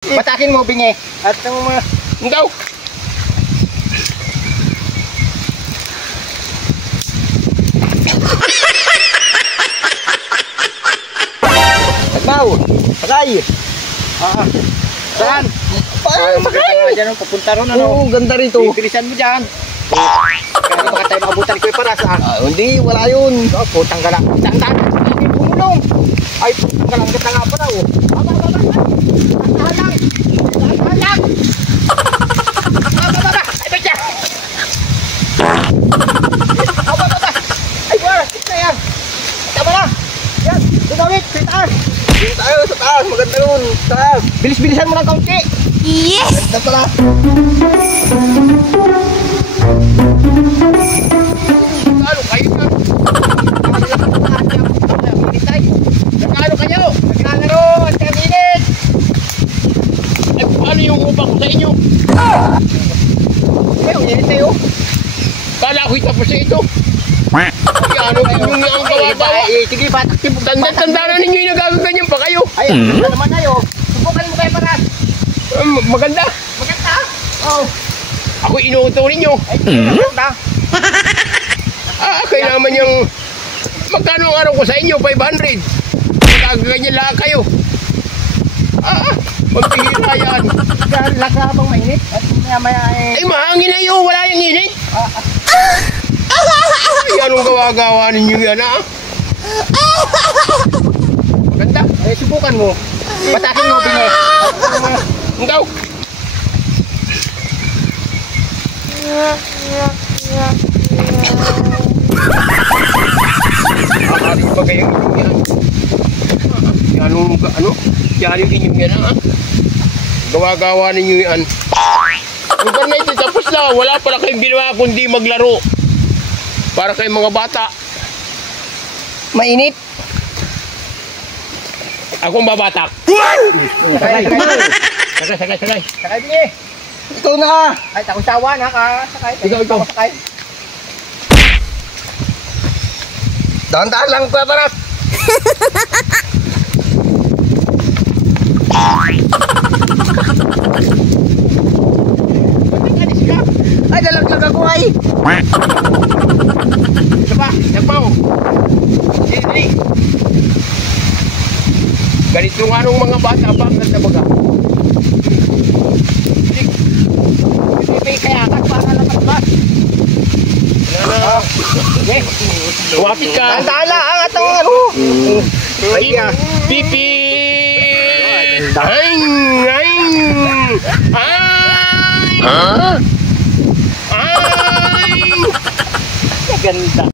Batakin mo, bingi. At ang mga... Daw. Tagmaw. Sakay. Saan? Sakay. Dyan, papunta ron, ano? Oo, ganda rito. Bilisan mo dyan. Kaya baka tayo makabutan ko yung paras, Hindi, wala yun. Oh, putang gala. Tandaan, hindi pumulong. Ay, putang gala. Ang ganda nga pala, oh. Aba. Tahan lang. Aba. Ay, ba't yan? Aba. Ay, wala. Kita yan. Tama na. Yan. Tumawit. Sa taas. Dito tayo sa taas. Maganda yun. Taas. Bilis-bilisan mo ng kaunti. Yes! Ganda pala. Ano kayo ka? Nagkano kayo? Naglalaro. Ang init. Eh, paano yung upa ko sa inyo? Kayo, init kayo. Kala ko'y tapos na ito. Ay, ano yung ang gawa-gawa? Sige, batak. Tanda na ninyo yung nagagawin ganyan pa kayo. Ay, ano naman kayo? Subukan mo kayo paras. Maganda. Maganda. Oo. Ako inuuto ninyo. Ay, maganda. Kayo naman yung... Magkano ang araw ko sa inyo? 500. Nagaganyan lang kayo. Magpihira yan. Laka bang mainit? At maya Ay, mahangin na yun. Wala yung init. Ay, anong gawa-gawa ninyo yan, Maganda. Eh, subukan mo. Batakin mo, bingi. Ang daw. Akali ba kayo yan? Yan yung inyong yan, Gawa-gawa ninyo yan. Lugar na ito, tapos na. Wala pala kayong ginawa kundi maglaro. Para kayong mga bata. Mainit. Akong babatak. Sakay. Sakay. Sakay, bingi. Ikaw na. Ay, takong sawa na ka. Sakay. Ikaw. Sakay. Dahan-dahan lang pa paras. Ay, dalag-lag ako ay. Isa pa. Nagpaw. Sili. Ganito nga nung mga bata pa ang ganda baga. May kayakan para lapas-las. Okay. Wapit ka. Tandaan lang ang atang ano. Ay, pipi. Ay. Ay. Ganda.